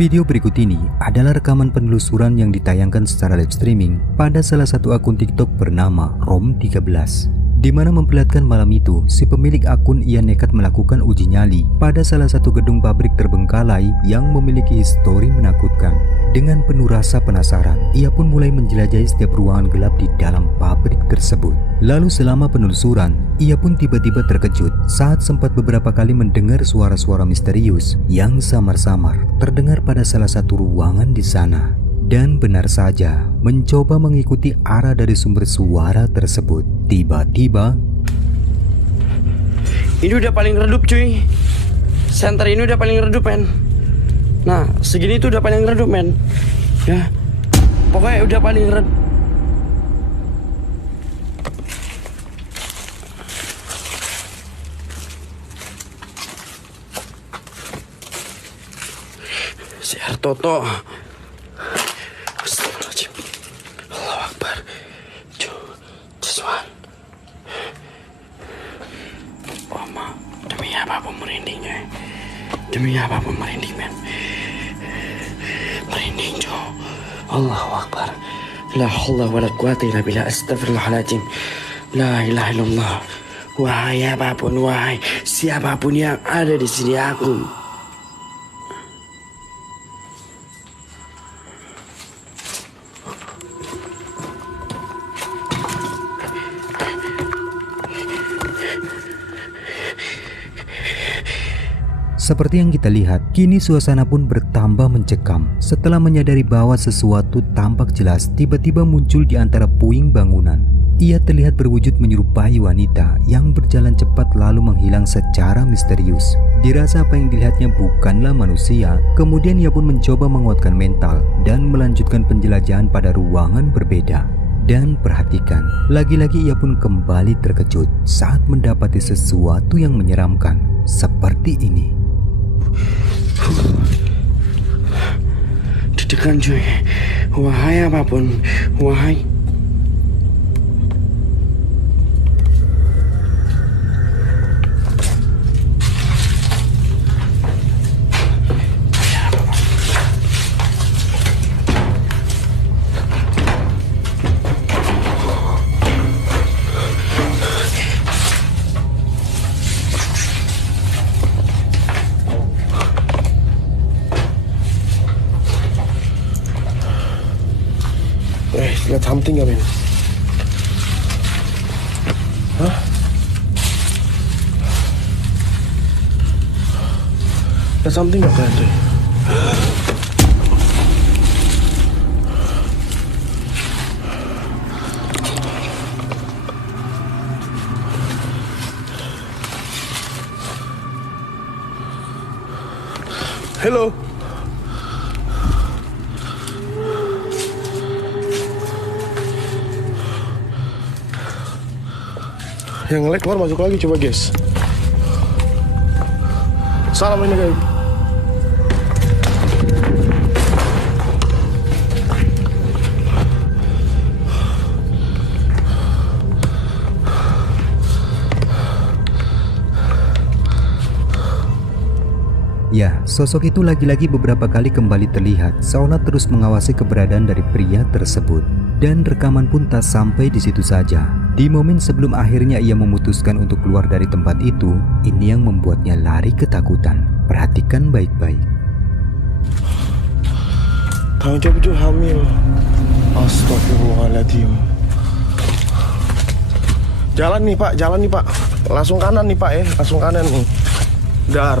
Video berikut ini adalah rekaman penelusuran yang ditayangkan secara live streaming pada salah satu akun TikTok bernama Rom13, di mana memperlihatkan malam itu si pemilik akun ia nekat melakukan uji nyali pada salah satu gedung pabrik terbengkalai yang memiliki histori menakutkan. Dengan penuh rasa penasaran, ia pun mulai menjelajahi setiap ruangan gelap di dalam pabrik tersebut. Lalu selama penelusuran, ia pun tiba-tiba terkejut saat sempat beberapa kali mendengar suara-suara misterius yang samar-samar terdengar pada salah satu ruangan di sana. Dan benar saja, mencoba mengikuti arah dari sumber suara tersebut, tiba-tiba ini udah paling redup cuy. Center ini udah paling redup men. Nah segini tuh udah paling redup men. Ya pokoknya udah paling redup. Si Artoto. Astagfirullahaladzim. Allahu Akbar. Ciswan. Oma, demi apapun merindingnya. Demi apapun merinding men. Merinding Jo. Allahu Akbar. La haula wala quwata illa billah. Astagfirullahaladzim. La ilaha illallah. Wahai apapun, wahai siapapun yang ada di sini aku. Seperti yang kita lihat, kini suasana pun bertambah mencekam setelah menyadari bahwa sesuatu tampak jelas tiba-tiba muncul di antara puing bangunan. Ia terlihat berwujud menyerupai wanita yang berjalan cepat lalu menghilang secara misterius. Dirasa apa yang dilihatnya bukanlah manusia, kemudian ia pun mencoba menguatkan mental dan melanjutkan penjelajahan pada ruangan berbeda. Dan perhatikan, lagi-lagi ia pun kembali terkejut saat mendapati sesuatu yang menyeramkan seperti ini. Deg-degan cuy. Wahai apapun, wahai. Lihat something gak men? Hah? Lihat something gak kalian tuh? Hello. Yang nge-lag keluar masuk lagi, coba guys. Salam ini guys. Ya, sosok itu lagi-lagi beberapa kali kembali terlihat seolah terus mengawasi keberadaan dari pria tersebut. Dan rekaman pun tak sampai di situ saja. Di momen sebelum akhirnya ia memutuskan untuk keluar dari tempat itu, ini yang membuatnya lari ketakutan. Perhatikan baik-baik. Tanggung jawab itu hamil. Astagfirullahaladzim. Jalan nih pak, jalan nih pak. Langsung kanan nih pak ya, langsung kanan nih. Dar.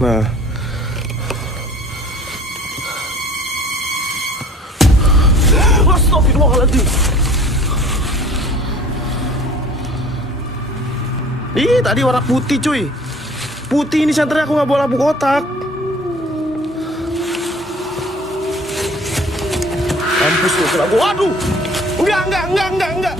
Nah. Astagfirullahaladzim. Ih, tadi warna putih cuy. Putih ini senternya, aku gak bawa lampu kotak. Mampus lu, kena gua. Waduh. Enggak.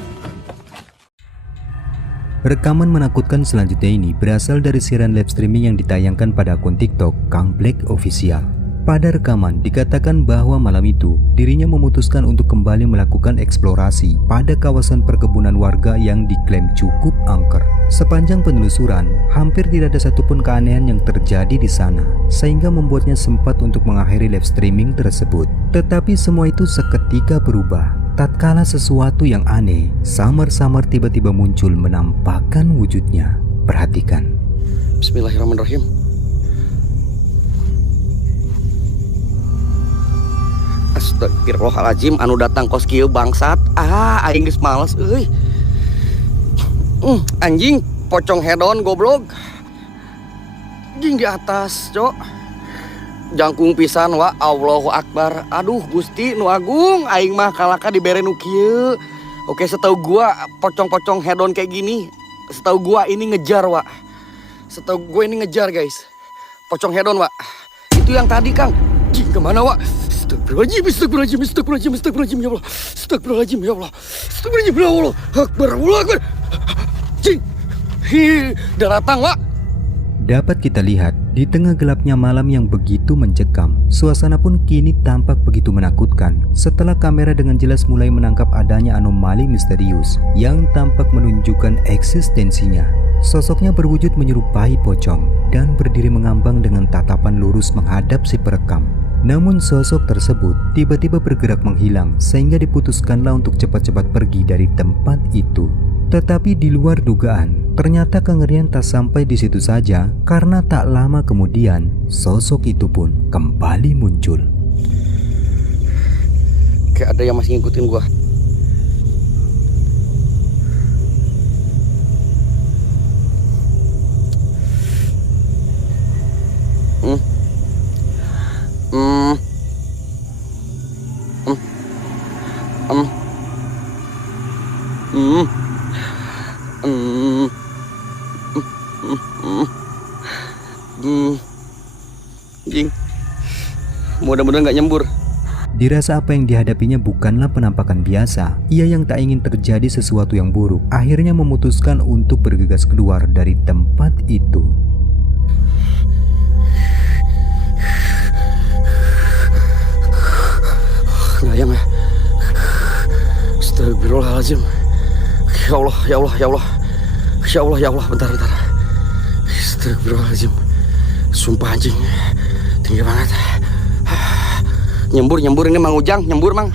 Rekaman menakutkan selanjutnya ini berasal dari siaran live streaming yang ditayangkan pada akun TikTok Kang Black Official. Pada rekaman dikatakan bahwa malam itu dirinya memutuskan untuk kembali melakukan eksplorasi pada kawasan perkebunan warga yang diklaim cukup angker. Sepanjang penelusuran, hampir tidak ada satupun keanehan yang terjadi di sana, sehingga membuatnya sempat untuk mengakhiri live streaming tersebut. Tetapi semua itu seketika berubah tatkala sesuatu yang aneh samar-samar tiba-tiba muncul menampakkan wujudnya. Perhatikan. Bismillahirrahmanirrahim. Astagfirullahaladzim, anu datang kos kieu bangsat. Aing geus males euy. Anjing, pocong hedon goblok. Jing di atas, Cok. Jangkung pisan wa, Allahu Akbar. Aduh, Gusti nu agung, aing mah kalaka dibere nu kieu. Oke, setahu gua pocong-pocong hedon kayak gini, setahu gua ini ngejar, wa. Setahu gua ini ngejar, guys. Pocong hedon, wa. Itu yang tadi, Kang. Jing kemana, wa? Astagfirullahaladzim, ya Allah. Astagfirullahaladzim, ya Allah. Astagfirullahaladzim, ya Allah. Akbar, Allah Akbar. Cing. Udah datang, Wak. Dapat kita lihat, di tengah gelapnya malam yang begitu mencekam, suasana pun kini tampak begitu menakutkan setelah kamera dengan jelas mulai menangkap adanya anomali misterius yang tampak menunjukkan eksistensinya. Sosoknya berwujud menyerupai pocong dan berdiri mengambang dengan tatapan lurus menghadap si perekam. Namun sosok tersebut tiba-tiba bergerak menghilang sehingga diputuskanlah untuk cepat-cepat pergi dari tempat itu. Tetapi di luar dugaan, ternyata kengerian tak sampai di situ saja karena tak lama kemudian sosok itu pun kembali muncul. Kayak ada yang masih ngikutin gua. Jing, mudah-mudahan gak nyembur. Dirasa apa yang dihadapinya bukanlah penampakan biasa. Ia yang tak ingin terjadi sesuatu yang buruk, akhirnya memutuskan untuk bergegas keluar dari tempat itu. Ngayang ya. Astagfirullahaladzim. Ya Allah, ya Allah, ya Allah. Ya Allah, ya Allah, bentar. Astagfirullahaladzim. Sumpah anjing, tinggi banget. Nyembur ini Mang Ujang, nyembur Mang.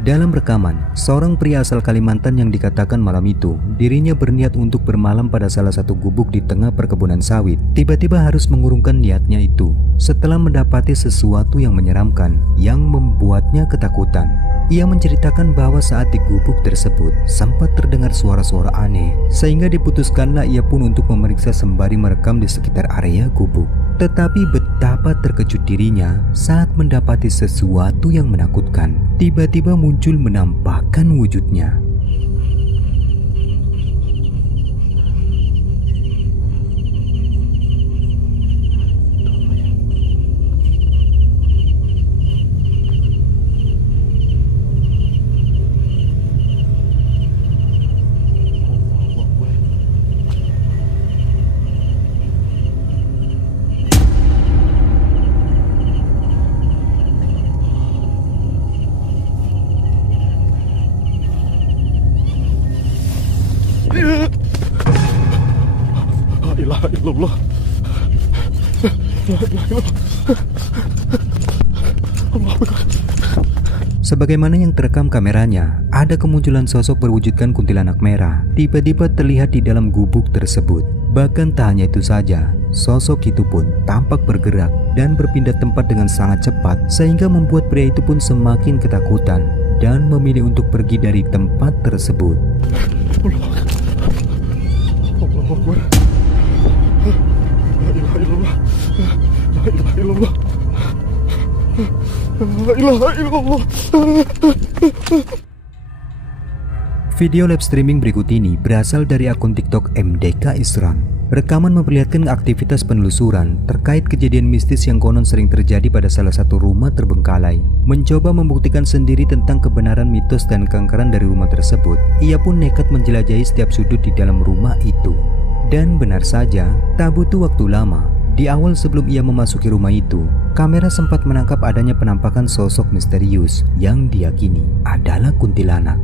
Dalam rekaman, seorang pria asal Kalimantan yang dikatakan malam itu dirinya berniat untuk bermalam pada salah satu gubuk di tengah perkebunan sawit, tiba-tiba harus mengurungkan niatnya itu setelah mendapati sesuatu yang menyeramkan yang membuatnya ketakutan. Ia menceritakan bahwa saat di gubuk tersebut sempat terdengar suara-suara aneh, sehingga diputuskanlah ia pun untuk memeriksa sembari merekam di sekitar area gubuk. Tetapi betapa terkejut dirinya saat mendapati sesuatu yang menakutkan tiba-tiba muncul menampakkan wujudnya. La ilaha illallah. Sebagaimana yang terekam kameranya, ada kemunculan sosok berwujudkan kuntilanak merah tiba-tiba terlihat di dalam gubuk tersebut. Bahkan tak hanya itu saja, sosok itu pun tampak bergerak dan berpindah tempat dengan sangat cepat sehingga membuat pria itu pun semakin ketakutan dan memilih untuk pergi dari tempat tersebut. Allahu Akbar. La ilaha illallah. La ilaha illallah. La ilaha illallah. Video live streaming berikut ini berasal dari akun TikTok MDK Isran. Rekaman memperlihatkan aktivitas penelusuran terkait kejadian mistis yang konon sering terjadi pada salah satu rumah terbengkalai. Mencoba membuktikan sendiri tentang kebenaran mitos dan keangkeran dari rumah tersebut, ia pun nekat menjelajahi setiap sudut di dalam rumah itu. Dan benar saja, tak butuh waktu lama. Di awal sebelum ia memasuki rumah itu, kamera sempat menangkap adanya penampakan sosok misterius yang diyakini adalah kuntilanak.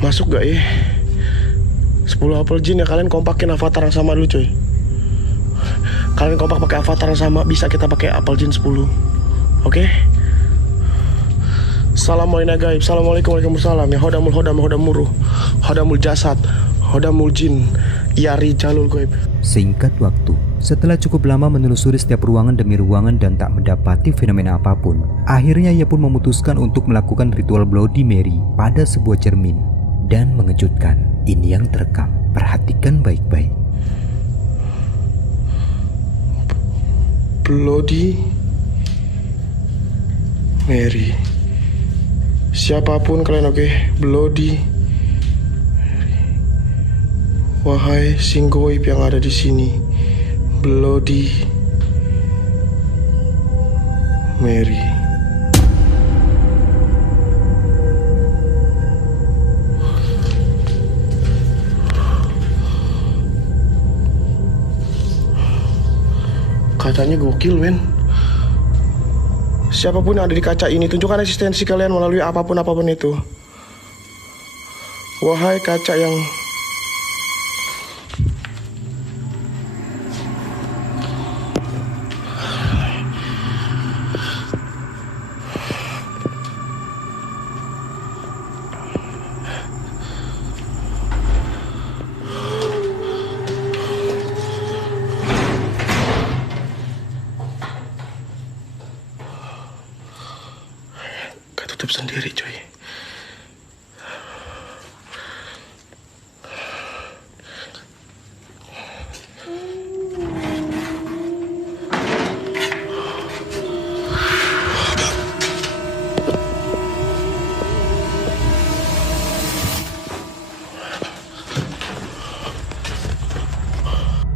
Masuk gak ya? 10 apel jin ya, kalian kompakin avatar yang sama dulu coy. Kalian kompak pakai avatar yang sama, bisa kita pakai apel jin 10. Oke? Assalamualaikum gaib, assalamualaikum waalaikumsalam. Ya hodamul hodam hodam muruh, hodamul jasad, hodamul jin, ya rijalul gaib. Singkat waktu, setelah cukup lama menelusuri setiap ruangan demi ruangan dan tak mendapati fenomena apapun, akhirnya ia pun memutuskan untuk melakukan ritual Bloody Mary pada sebuah cermin. Dan mengejutkan, ini yang terekam. Perhatikan baik-baik. Bloody Mary. Siapapun kalian, oke? Bloody Mary. Wahai sing goib yang ada di sini, Bloody Mary. Kacanya gokil, men. Siapapun yang ada di kaca ini, tunjukkan eksistensi kalian melalui apapun itu. Wahai kaca yang tutup sendiri, coy.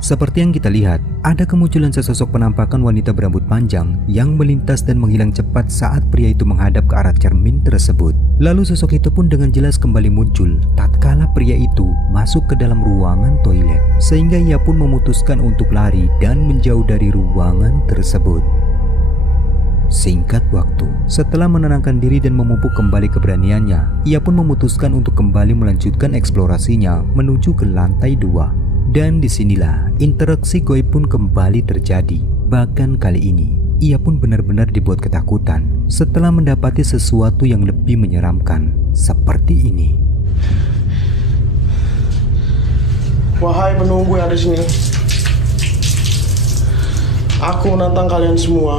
Seperti yang kita lihat, ada kemunculan sesosok penampakan wanita berambut panjang yang melintas dan menghilang cepat saat pria itu menghadap ke arah cermin tersebut. Lalu sosok itu pun dengan jelas kembali muncul tatkala pria itu masuk ke dalam ruangan toilet, sehingga ia pun memutuskan untuk lari dan menjauh dari ruangan tersebut. Singkat waktu, setelah menenangkan diri dan memupuk kembali keberaniannya, ia pun memutuskan untuk kembali melanjutkan eksplorasinya menuju ke lantai 2. Dan disinilah interaksi goib pun kembali terjadi. Bahkan kali ini, ia pun benar-benar dibuat ketakutan setelah mendapati sesuatu yang lebih menyeramkan seperti ini. Wahai penunggu yang ada di sini, aku menantang kalian semua.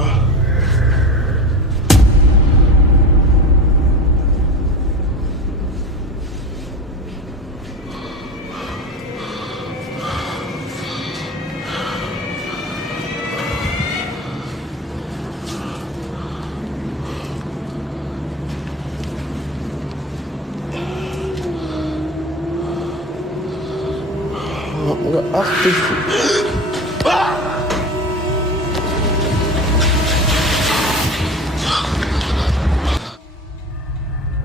Nggak aktif.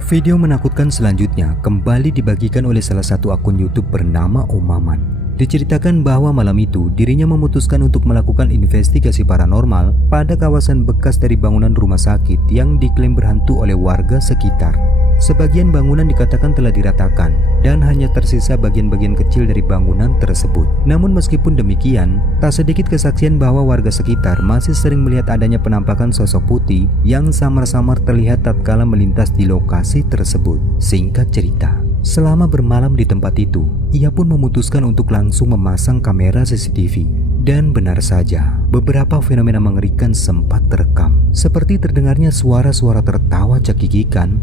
Video menakutkan selanjutnya kembali dibagikan oleh salah satu akun YouTube bernama Om Maman. Diceritakan bahwa malam itu dirinya memutuskan untuk melakukan investigasi paranormal pada kawasan bekas dari bangunan rumah sakit yang diklaim berhantu oleh warga sekitar. Sebagian bangunan dikatakan telah diratakan dan hanya tersisa bagian-bagian kecil dari bangunan tersebut. Namun meskipun demikian, tak sedikit kesaksian bahwa warga sekitar masih sering melihat adanya penampakan sosok putih yang samar-samar terlihat tatkala melintas di lokasi tersebut. Singkat cerita, selama bermalam di tempat itu, ia pun memutuskan untuk langsung memasang kamera CCTV. Dan benar saja, beberapa fenomena mengerikan sempat terekam. Seperti terdengarnya suara-suara tertawa cekikikan,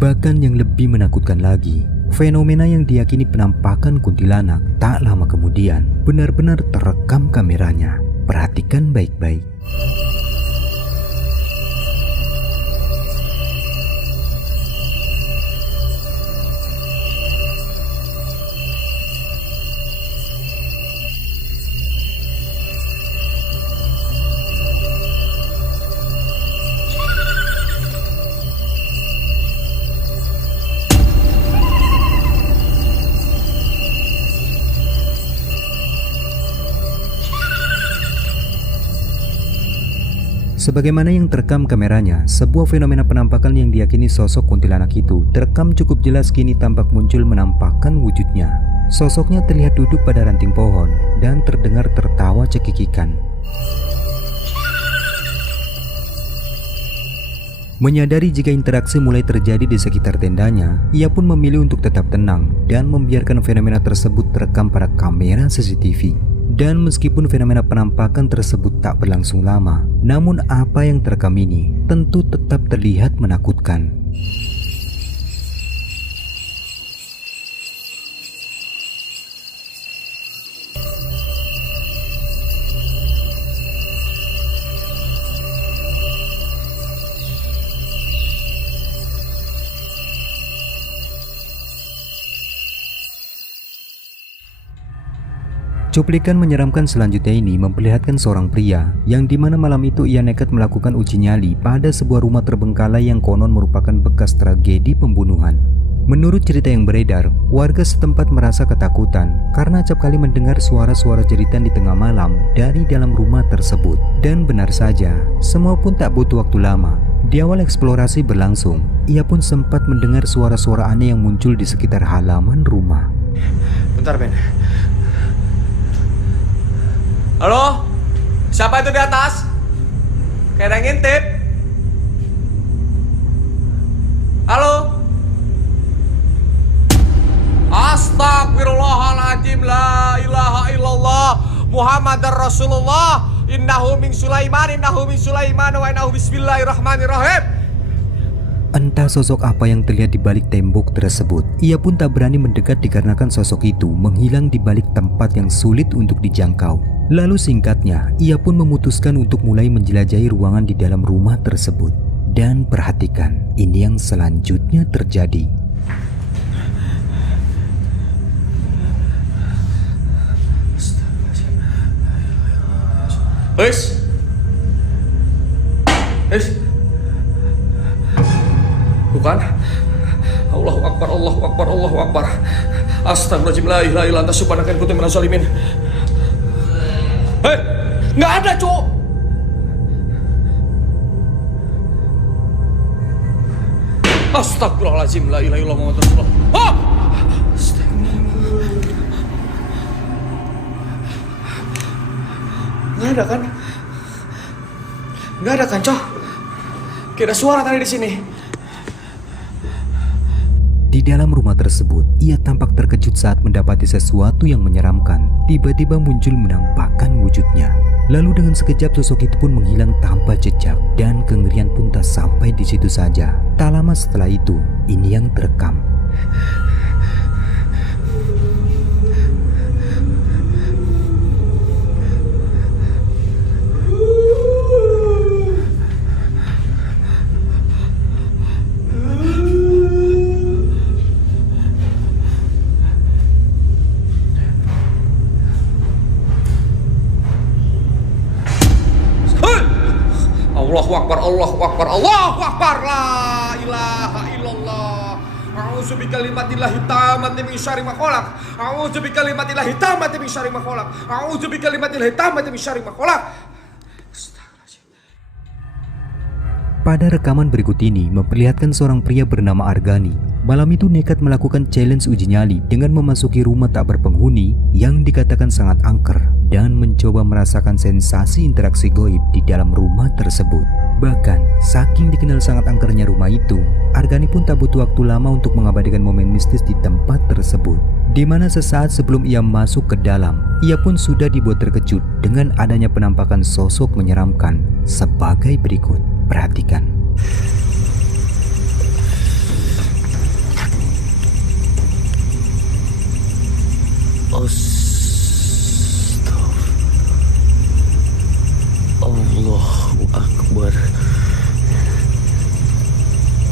bahkan yang lebih menakutkan lagi, Fenomena yang diyakini penampakan kuntilanak tak lama kemudian benar-benar terekam kameranya. Perhatikan baik-baik. Sebagaimana yang terekam kameranya, sebuah fenomena penampakan yang diyakini sosok kuntilanak itu terekam cukup jelas kini tampak muncul menampakkan wujudnya. Sosoknya terlihat duduk pada ranting pohon dan terdengar tertawa cekikikan. Menyadari jika interaksi mulai terjadi di sekitar tendanya, ia pun memilih untuk tetap tenang dan membiarkan fenomena tersebut terekam pada kamera CCTV. Dan meskipun fenomena penampakan tersebut tak berlangsung lama, namun apa yang terekam ini tentu tetap terlihat menakutkan. Cuplikan menyeramkan selanjutnya ini memperlihatkan seorang pria yang dimana malam itu ia nekat melakukan uji nyali pada sebuah rumah terbengkalai yang konon merupakan bekas tragedi pembunuhan. Menurut cerita yang beredar, warga setempat merasa ketakutan karena acap kali mendengar suara-suara jeritan di tengah malam dari dalam rumah tersebut. Dan benar saja, semua pun tak butuh waktu lama. Di awal eksplorasi berlangsung, ia pun sempat mendengar suara-suara aneh yang muncul di sekitar halaman rumah. Bentar, Ben. Halo? Siapa itu di atas? Kayak ada yang ngintip. Halo? Astagfirullahaladzim. La ilaha illallah Muhammadar Rasulullah. Innahu min Sulaiman. Innahu min Sulaiman. Wa innahu bismillahirrahmanirrahim. Entah sosok apa yang terlihat di balik tembok tersebut. Ia pun tak berani mendekat dikarenakan sosok itu menghilang di balik tempat yang sulit untuk dijangkau. Lalu singkatnya, ia pun memutuskan untuk mulai menjelajahi ruangan di dalam rumah tersebut. Dan perhatikan, ini yang selanjutnya terjadi. Bukan? Allahu Akbar, Allahu Akbar, Allahu Akbar. Astagfirullahaladzim, la ilaha illa anta subhanaka inni kuntu minaz zalimin. Hei, nggak ada, cowok. Astagfirullahaladzim, la ilaha illallah Muhammadur Rasulullah. Ah! Nggak ada kan? Nggak ada kan, cowok? Kayak ada suara tadi di sini. Di dalam rumah tersebut, ia tampak terkejut saat mendapati sesuatu yang menyeramkan. Tiba-tiba muncul menampakkan wujudnya. Lalu dengan sekejap sosok itu pun menghilang tanpa jejak. Dan kengerian pun tak sampai di situ saja. Tak lama setelah itu, ini yang terekam. Allahu Akbar, Allahu Akbar, Allahu Akbar, la ilaha illallah. A'udzu bikalimatillahi tammati min syarri ma khalaq. A'udzu bikalimatillahi tammati min syarri ma khalaq. A'udzu bikalimatillahi tammati min syarri ma khalaq. Pada rekaman berikut ini memperlihatkan seorang pria bernama Argani. Malam itu nekat melakukan challenge uji nyali dengan memasuki rumah tak berpenghuni yang dikatakan sangat angker dan mencoba merasakan sensasi interaksi goib di dalam rumah tersebut. Bahkan, saking dikenal sangat angkernya rumah itu, Argani pun tak butuh waktu lama untuk mengabadikan momen mistis di tempat tersebut. Di mana sesaat sebelum ia masuk ke dalam, ia pun sudah dibuat terkejut dengan adanya penampakan sosok menyeramkan sebagai berikut. Perhatikan. Allahu Akbar.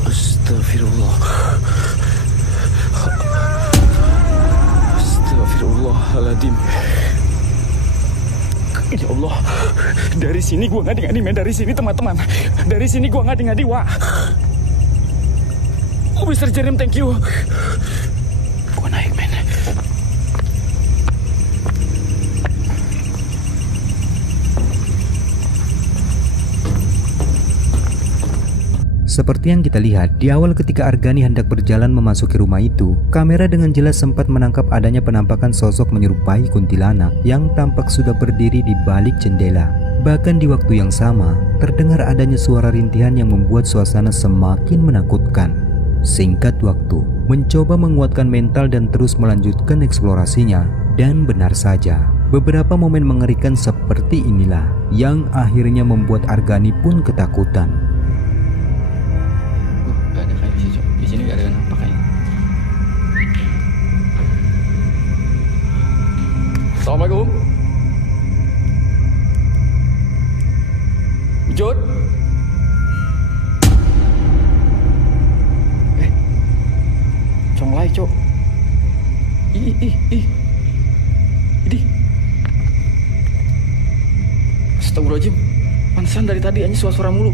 Astagfirullah. Astagfirullahaladzim. Ya Allah, dari sini gua ngadi-ngadi, men. Dari sini, teman-teman. Dari sini gua ngadi-ngadi, wah. Oh, Mr. Jerim, thank you. Gua naik, men. Seperti yang kita lihat, di awal ketika Argani hendak berjalan memasuki rumah itu, kamera dengan jelas sempat menangkap adanya penampakan sosok menyerupai kuntilanak yang tampak sudah berdiri di balik jendela. Bahkan di waktu yang sama, terdengar adanya suara rintihan yang membuat suasana semakin menakutkan. Singkat waktu, mencoba menguatkan mental dan terus melanjutkan eksplorasinya, dan benar saja, beberapa momen mengerikan seperti inilah yang akhirnya membuat Argani pun ketakutan. Di sini gak ada nampak kayaknya. Assalamualaikum. Wujud. Conglai, Cok. Ih. Ini. Astagfirullahaladzim. Pantesan dari tadi anjing suara mulu.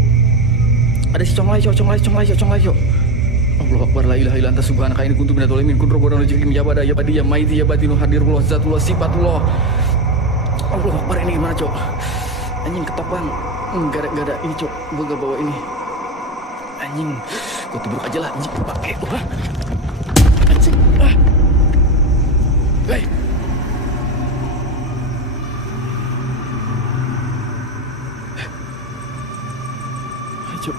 Ada si Conglai, Cok. Allahu Akbar, la ilaha illa anta subhanaka inni kuntu minadz dzalimin. Kun rabbana rajikin ya bada ya badi ya maiti ya batinu hadirullah zatullah sifatullah. Allahu Akbar, ini gimana, Cok? Anjing ketok bang. Enggak ada ini, Cok. Gua gak bawa ini. Anjing, gua tidur aja lah anjing. Pakai gua. Anjing. Hei. Hai, Cok.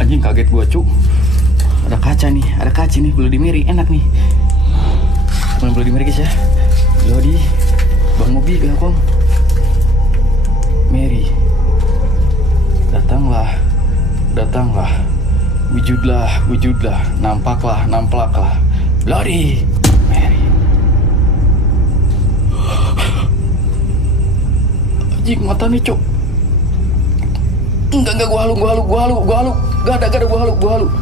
Anjing, kaget gua, Cuk. Ada kaca nih, Bloody Mary, enak nih. Main Bloody Mary, guys ya. Bloody Bang Mobi, Kong. Mary. Datanglah. Wujudlah. Nampaklah. Bloody Mary. Anjing, mata nih, Cuk. Enggak, gua halu. Gak ada gua halu.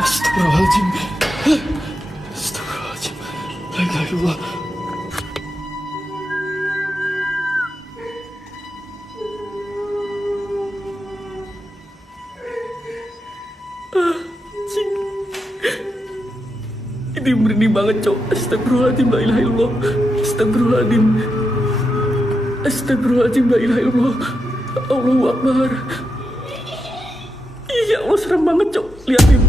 Astagfirullahaladzim. La ilaha illallah. Ini merinding banget, Cok. Astagfirullahaladzim, la ilaha illallah. Astagfirullahaladzim, la ilaha illallah. Allahu Akbar. Iya, Allah, serem banget, Cok. Liatin.